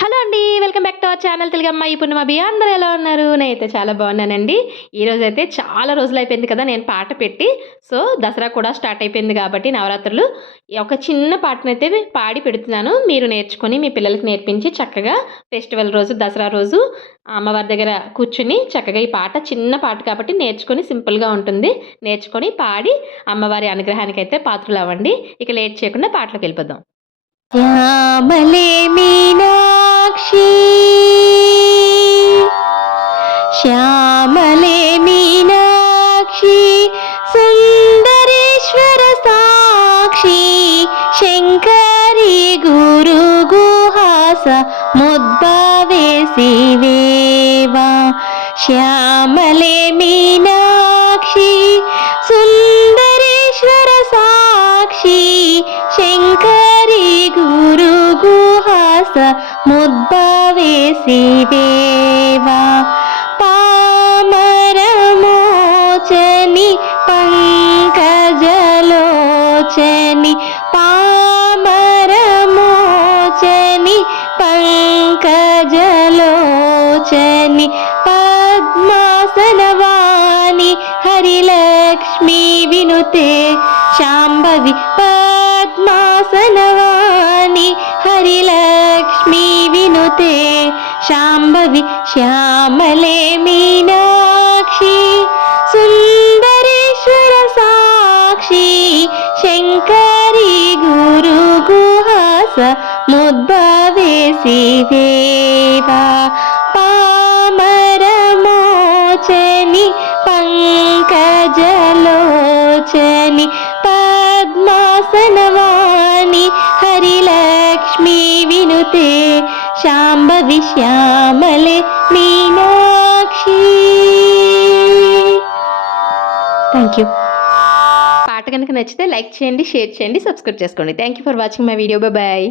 Hello అండి. Welcome back to our channel తెలుగమ్మాయి పూర్ణిమ. అందరూ ఎలా ఉన్నారు? నేనైతే చాలా బాగున్నానండి. ఈరోజైతే చాలా రోజులైపోయింది కదా నేను పాట పెట్టి. సో, దసరా కూడా స్టార్ట్ అయిపోయింది కాబట్టి నవరాత్రులు ఒక చిన్న పాటనైతే పాడి పెడుతున్నాను. మీరు నేర్చుకొని మీ పిల్లలకి నేర్పించి చక్కగా ఫెస్టివల్ రోజు దసరా రోజు అమ్మవారి దగ్గర కూర్చొని చక్కగా ఈ పాట చిన్న పాట కాబట్టి నేర్చుకొని సింపుల్‌గా ఉంటుంది. నేర్చుకొని పాడి అమ్మవారి అనుగ్రహానికైతే పాత్రులవ్వండి. ఇక లేట్ చేయకుండా పాటలోకెళ్ళిపోదాం. శ్యామలే మీనాక్షి శ్యామలే మీనాక్షి సుందరేశ్వర సాక్షి శంకరి గురు గుహాస ముద్భవే శివేవా శ్యామలే మీనాక్షి సుందరేశ్వర సాక్షి శంకరి గురు గుహాస ముద్భవే శివేవా పామరమోచని పంకజలోచని పామరమోచని పంకజలోచని పద్మాసనవాణి హరిలక్ష్మీ వినుతే శాంభవి పద్మాసనవాణి హరిలక్ష్మీ వినుతే శాంభవి శ్యామలే మీనాక్షి సుందరేశ్వర సాక్షి శంకరి గురు గుహాస ముద్భవే శివేవా పామరమోచని పంకజలోచని పద్మాసనవాణి హరిలక్ష్మీ వినుతే శాంభవి శ్యామలే మీనాక్షి. Thank you. పాట కనుక నచ్చితే లైక్ చేయండి, షేర్ చేయండి, సబ్స్క్రైబ్ చేసుకోండి. Thank you for watching my video. Bye.